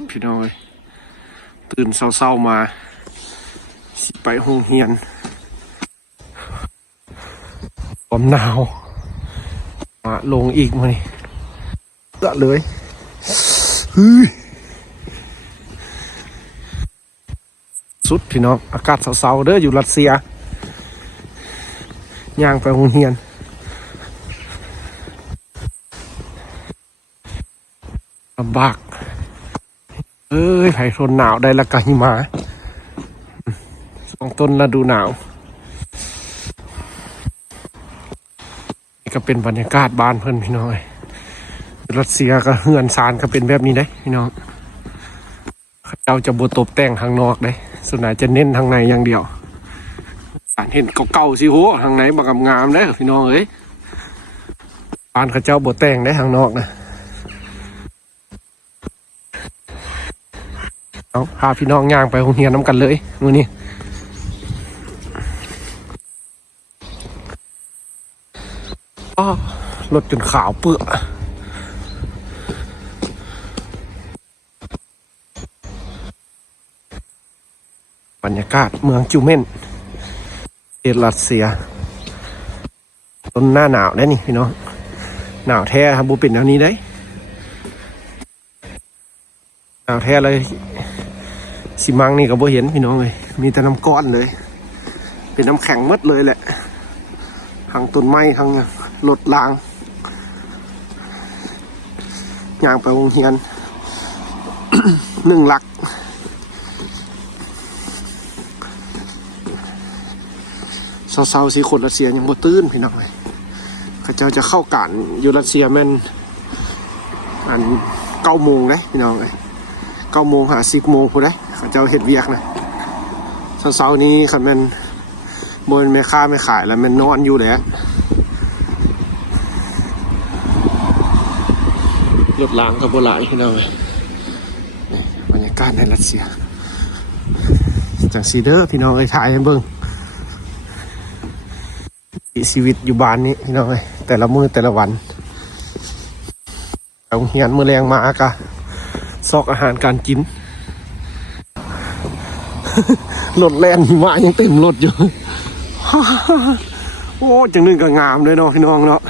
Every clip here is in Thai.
ดพี่น้อยตื่นเศร้าๆมาสิไปโรงเรียนความหนาวมาลงอีกมานี่เยอะเลยสุดพี่น้องอากาศเศร้าๆเด้ออยู่รัสเซียย่างไปโรงเรียนลำบากไผ่ทนหนาวได้ละกันหิมะช่วงต้นฤดูหนาวนี่ก็เป็นบรรยากาศบ้านเพื่อนพี่น้อยรัสเซียก็เฮือนซานก็เป็นแบบนี้ได้พี่น้องเราจะบ่ตบแต่งทางนอกได้ส่วนใหญ่จะเน้นทางในอย่างเดียวเห็นเก่าๆสิโหทางไหนบักงามได้พี่น้องเอ้ยบ้านเขาเจ้าบ่แต่งได้ทางนอกนะเอาพาพี่น้องย่างไปโรงเรียนน้ำกันเลยมื้อนี้รถจนขาวเปื้อบรรยากาศเมืองจูเมนประเทศรัสเซียต้นหน้าหนาวได้นี่พี่น้องหนาวแท้ครับบูเป็นแนวนี้ได้หนาวแท้เลยสิมังนี่ก็บ่เห็นพี่น้องเลยมีแต่น้ำก้อนเลยเป็นน้ำแข็งมัดเลยแหละทางต้นไม้ทางรถรางย่างไปโรงเรียน 1 หลักเศร้าๆสิคนรัสเซียยังบ่ตื่นพี่น้องเลยเขาเจ้าจะเข้าการอยู่รัสเซียแม่นอัน9 โมงเลยพี่น้องเลย9 โมงหา10 โมงพูดได้เขาเจ้าเฮ็ดเวียกนะเช้าๆนี้คันแม่นบ่แม่ค้าไม่ขายแล้วแม่นนอนอยู่แหละรถล้างก็บ่หลายพี่น้องเลยบรรยากาศในรัสเซียจังซี่เด้อพี่น้องเอ้ยถ่ายให้เบิ่งชีวิตอยู่บ้านนี้พี่น้องเอ้ยแต่ละมื้อแต่ละวันโรงเรียนมื้อแรงมาก็ซอกอาหารการกิน รถแล่นหิมะยังเต็มรถอยู่ โอ้จังนึงก็งามเลยเนาะพี่น้องเนาะ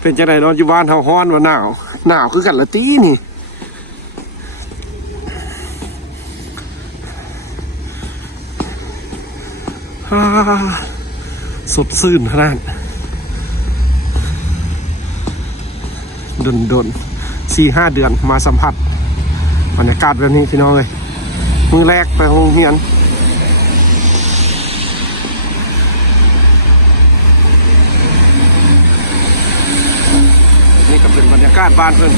เป็นจังได๋เนาะอยู่บ้านเฮาร้อนว่าหนาวคือกันละตีนี่สดชื่นขนาดดน 4-5 เดือนมาสัมผัสบรรยากาศแบบนี้พี่น้องเลยมื้อแรกไปโรงเรียนนี่ก็เป็นบรรยากาศบ้านเพื่อน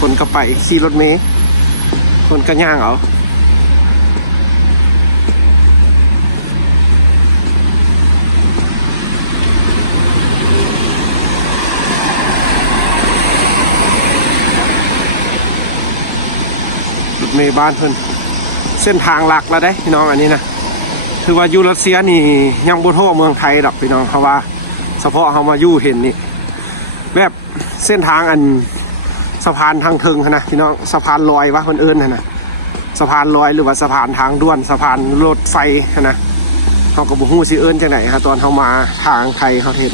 คนก็ไปขี่รถเมล์คนก็ย่างเอาเมย์บ้านเพิ่นเส้นทางหลักแล้วได้พี่น้องอันนี้นะคือว่าอยู่รัสเซียนี่ยังบ่เท่าเมืองไทยดอกพี่น้องเพราะว่าเฉพาะเฮามาอยู่เห็นนี่แบบเส้นทางอันสะพานทางเทิงนะพี่น้องสะพานลอยวะคนอื่นนะสะพานลอยหรือว่าสะพานทางด่วนสะพานรถไฟนะเฮาก็บ่ฮู้สิเอิ้นจังได๋ครับตอนเฮามาทางไทยเฮาเห็น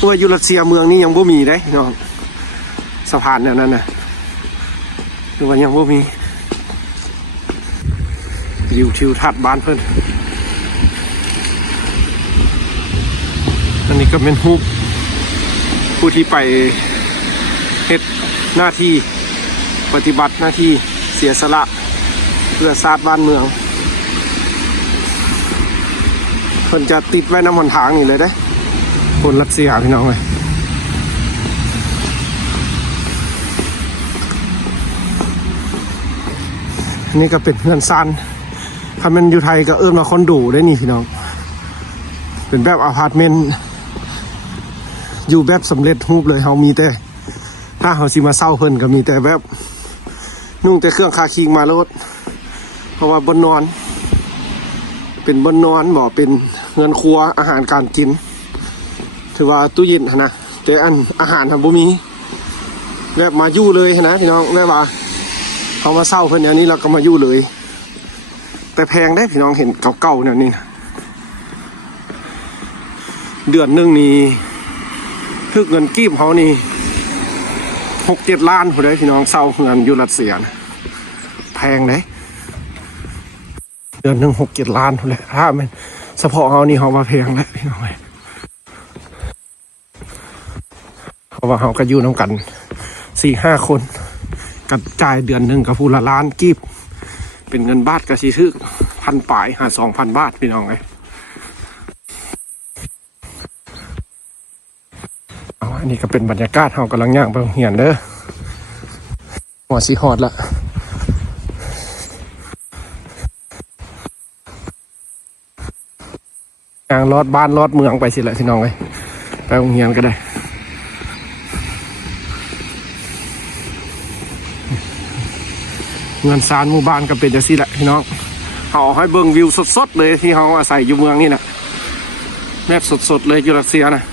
ตัวอยู่รัสเซียเมืองนี้ยังบ่มีเด้พี่น้องสะพานแนวนั้นน่ะคือว่ายังบ่มีวิวทิวทัศน์บ้านเพื่อนอันนี้ก็เป็นรูปผู้ที่ไปเฮ็ดหน้าที่ปฏิบัติหน้าที่เสียสละเพื่อชาติบ้านเมืองเพิ่นจะติดไว้น้ำหนทางนี่เลยเด้คนรัสเซียพี่น้องเลยนี่ก็เป็นเพื่อนซันถ้ามันอยู่ไทยก็มาคอนโดได้นี่พี่น้องเป็นแบบอพาร์ตเมนต์อยู่แบบสำเร็จรูปเลยเฮามีแต่ถ้าเฮาสิมาเช่าเพิ่นก็มีแต่แบบนุ่งแต่เครื่องคาคิงมาโลดเพราะว่าบนนอนเป็นบนนอนบ่เป็นเงินครัวอาหารการกินถือว่าตู้เย็นนะแต่อันอาหารทำบ่มี แบบมาอยู่เลยนะพี่น้องแบบว่าเขามาเศร้าเพิ่นอย่างนี้เราก็มาอยู่เลยแต่แพงได้พี่น้องเห็นเก่าๆเนี่ยนี่นะเดือนหนึ่งนี่ทึกเงินกีบเขานี่6-7 ล้านผู้ใดพี่น้องเศร้าเงินอยู่รัสเซียนะแพงเลยเดือนหนึ่ง6-7 ล้านผู้ใดถ้ามันเฉพาะเขานี่เขามาแพงแล้วพี่น้องเพราะว่าเขาก็อยู่น้ำกัน4-5 คนกับจ่ายเดือนหนึ่งกับผู้ละล้านกีบเป็นเงินบาทก็สิถึก1,000 ปลายหา 2,000 บาทพี่น้องไงอันนี้ก็เป็นบรรยากาศเขากำลังย่างไปโรงเรียนเด้อหัวสีหอดละย่างลอดบ้านลอดเมืองไปสิแหละพี่น้องไงไปโรงเรียนก็ได้เงินซานหมู่บ้านก็เป็นอย่างนี้แหละพี่น้องเขาให้เบิ่งวิวสดๆเลยที่เขาอาศัยอยู่เมืองนี่นะแนบสดๆเลยอยู่รัสเซียนะ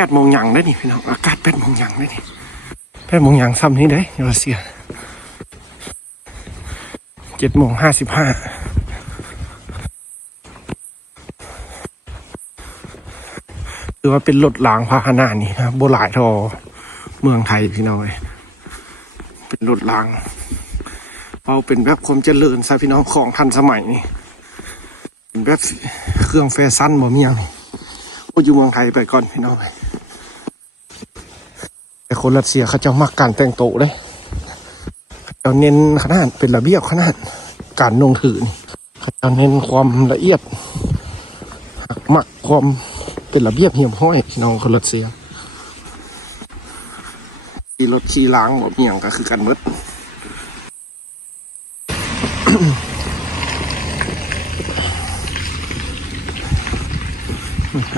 8 โมงยังได้นี่พี่น้องอากาศ8 โมงยังได้นี่8 โมงยังซ้ำนี้ได้อยู่รัสเซีย7:55ถือว่าเป็นรถรางพาหนะนี่นะโบราณทอเมืองไทยพี่น้องเลยเป็นรถรางเอาเป็นแบบความเจริญซะพี่น้องของทันสมัยนี่เป็นแบบเครื่องแฟชั่นบ่มีอย่างก็อยู่เมืองไทยไปก่อนพี่น้องไปแต่คนรัสเซียเขาจะมักการแต่งตัวเลยเขาเน้นขนาดเป็นระเบียบขนาดการนุ่งถือนี่เขาจะเน้นความละเอียดมักความเป็นระเบียบเหี่ยมห้อยพี่น้องคนรัสเซียขี่รถขี่ล้างบ่มีอย่างก็คือกันหมด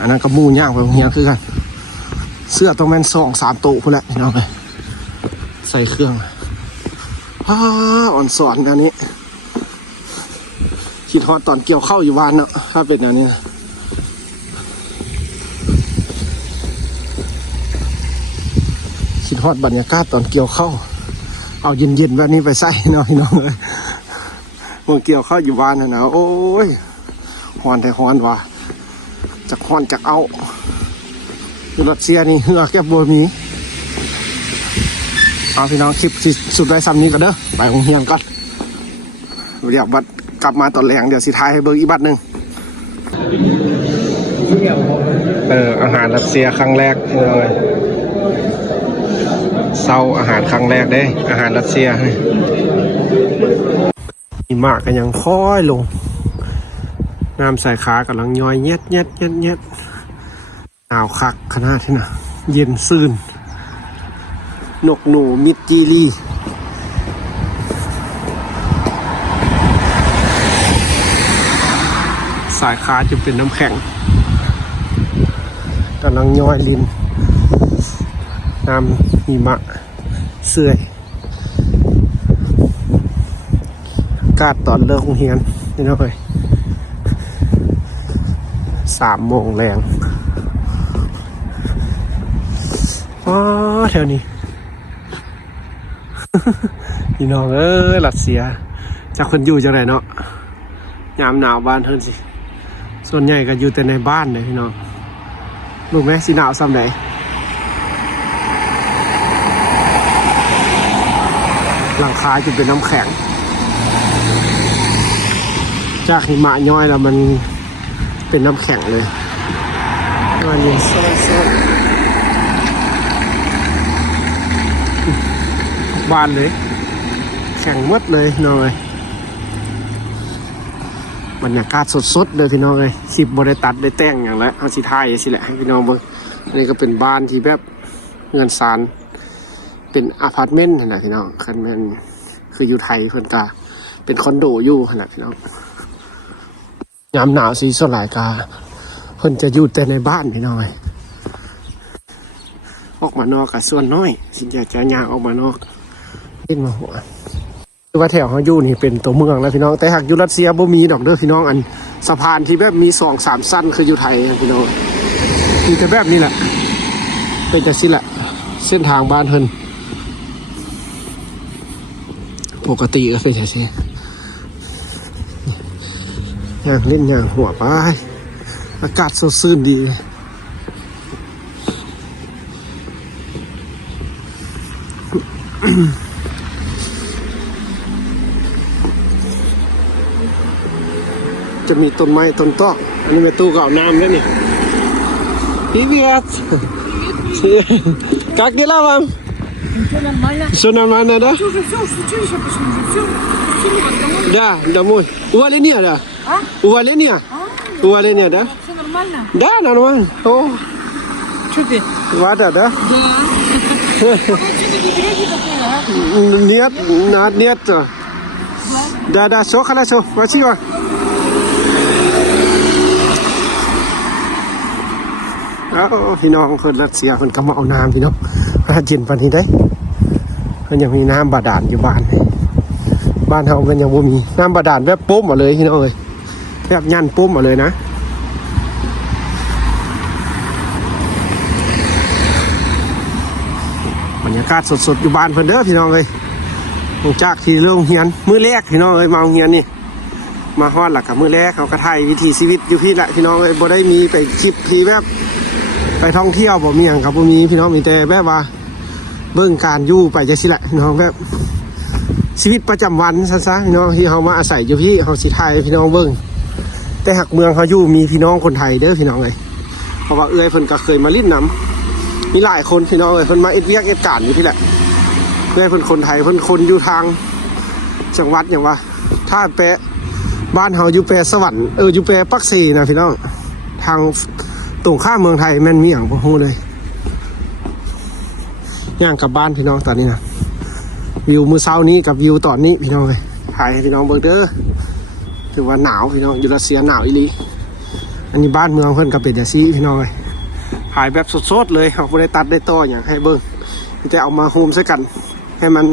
อันนั้นก็มูย่างไปโรงเรียนคือกันเสื้อต้องแม่น2-3 โต๊ะพุ่นแหละพี่น้องเลยใส่เครื่องอ่อนสอนอันนี้คิดฮอดตอนเกี่ยวข้าวอยู่บ้านเนาะถ้าเป็นอย่างนี้คิดฮอดบรรยากาศตอนเกี่ยวข้าวเอาเย็นๆแบบนี้ไปใส่เนาะพี่น้องเลยเมื่อเกี่ยวข้าวอยู่บ้านนะโอ้ยฮ้อนแต่ฮ้อนว่ะจากฮ้อนจากเอารัสเซียนี่เหือแก้บัวมีเอาพี่น้องคลิปที่สุดได้ซ้ำนี้ก็เด้อไปโรงเรียนก่อนเดี๋ยวบัดกลับมาตอนแรงเดี๋ยวสิท้ายให้เบิร์อีกบัดหนึ่งอาหารรัสเซียครั้งแรกเลยเศร้าอาหารครั้งแรกได้อาหารรัสเซียหิมะก็ยังค่อยลงน้ำใส่ขากำลังย้อยเย็ดหนาวคักขนาดที่น่ะเย็นซื่นนกหนูมิดจีรีสายขาจะเป็นน้ำแข็งกำลังย้อยลินน้ำหิมะเสื่อยอากาศตอนเลิกโรงเรียนนี่นะเว้ย3 โมงแรงแถวนี้ พี่น้องรัสเซียจากคนอยู่จังไรเนาะยามหนาวบ้านเพิ่นสิส่วนใหญ่ก็อยู่แต่ในบ้านเลยพี่น้องรู้ไหมสิหนาวซ้ำไหนหลังคาจะเป็นน้ำแข็งจากหิมะย้อยแล้วมันเป็นน้ำแข็งเลยงานนี้ซ้อนบ้านเลยแข็งหมดเลยน้องเลยบรรยากาศสดๆเลยพี่น้องเลยคลิปบริตัดได้แต่งอย่างแล้วเอาสิท้ายสิแหละให้พี่น้องเบิ่งนี่ก็เป็นบ้านที่แบบเงินซานเป็นอพาร์ตเมนต์นะพี่น้องคันมันคืออยู่ไทยเพิ่นกาเป็นคอนโดอยู่ขนาดพี่น้องยามหนาวสีสลายกาเพิ่นจะอยู่แต่ในบ้านพี่น้องเลยออกมานอกกับส่วนน้อยสิอยากจะย่างออกมานอก ขึ้นมาหัวคือว่าแถวเขาอยู่นี่เป็นตัวเมืองแล้วพี่น้องแต่หากอยู่รัสเซียบ่มีดอกเด้อพี่น้องอันสะพานที่แบบมี2-3สั้นคืออยู่ไทยพี่น้องมีแต่แบบนี้แหละเป็นจังซี่แหละเส้นทางบ้านเพิ่นปกติก็เป็นจังซี่อย่างเล่นอย่างหัวไปอากาศสดชื่นดีจะมีต้นไม้ต้นตอกอันนี้แม่ตู้ก็เอาน้ำแล้วนี่พี่เบียดкак дела вам Все нормально. все нормально да Все, училище пошли, все, домой. да домой увольнение да А? увольнение увольнение да Все нормально? да нормально о Что ты? вода да Да. А вы что-то не берете такое, а? нет нет да да все хорошо спасибоพี่น้องคนรัสเซียคนก็มาเอาน้ำพี่น้องพระเย็นปันนี้ได้มันยังมีน้ำบาดาลอยู่บ้านเฮามันยังบ่มีน้ำบาดาลแบบปุ๊บมาเลยพี่น้องเอ้ยแบบยันปุ๊บมาเลยนะบรรยากาศสดๆอยู่บ้านเพิ่นเด้อพี่น้องเอ้ยหลังจากที่เริ่มเฮียนมื้อแรกพี่น้องเอ้ยมาเฮียนนี่มาฮอดหลักกับมื้อแรกเขาก็ถ่ายวิถีชีวิตอยู่พี่แหละพี่น้องเอ้ยบ่ได้มีไปคลิปที่แบบไปท่องเที่ยวบ่มีหยังครับบ่มีพี่น้องมีแต่แบบว่าเบิ่งการอยู่ไปจังซี่แหละพี่น้องแบบชีวิตประจำวันซะพี่น้องที่เฮามาอาศัยอยู่พี่เฮาสิถ่ายพี่น้องเบิ่งแต่หักเมืองเฮาอยู่มีพี่น้องคนไทยเด้อพี่น้องเอ้ยเพราะว่าเอื้อยเพิ่นก็เคยมาลิ้นน้ำมีหลายคนพี่น้องเอ้ยเพิ่นมาเอ็ดเวียกเอ็ดการอยู่พี่แหละเอื้อยเพิ่นคนไทยเพิ่นคนอยู่ทางจังหวัดหยังว่าถ้าแปะบ้านเฮาอยู่แปะสวรรค์อยู่แปะปักเสนะพี่น้องทางตรงข้ามเมืองไทยแม่นมีอย่างบ่ฮู้เลยย่างกลับบ้านพี่น้องตอนนี้นะวิวมื้อเช้านี้กับวิวตอนนี้พี่น้องเลยถ่ายให้พี่น้องเบิ่งเด้อถือว่าหนาวพี่น้องอยู่รัสเซียหนาวอีหลีอันนี้บ้านเมืองเพิ่นก็เป็นจังซี่พี่น้องเลยถ่ายแบบสดๆเลยเฮาบ่ได้ตัดได้ต่อหยังให้เบิ่งแต่เอามาโฮมซะกันให้มัน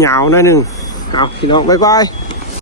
หนาวหน่อยนึงเอาพี่น้องบ๊ายบาย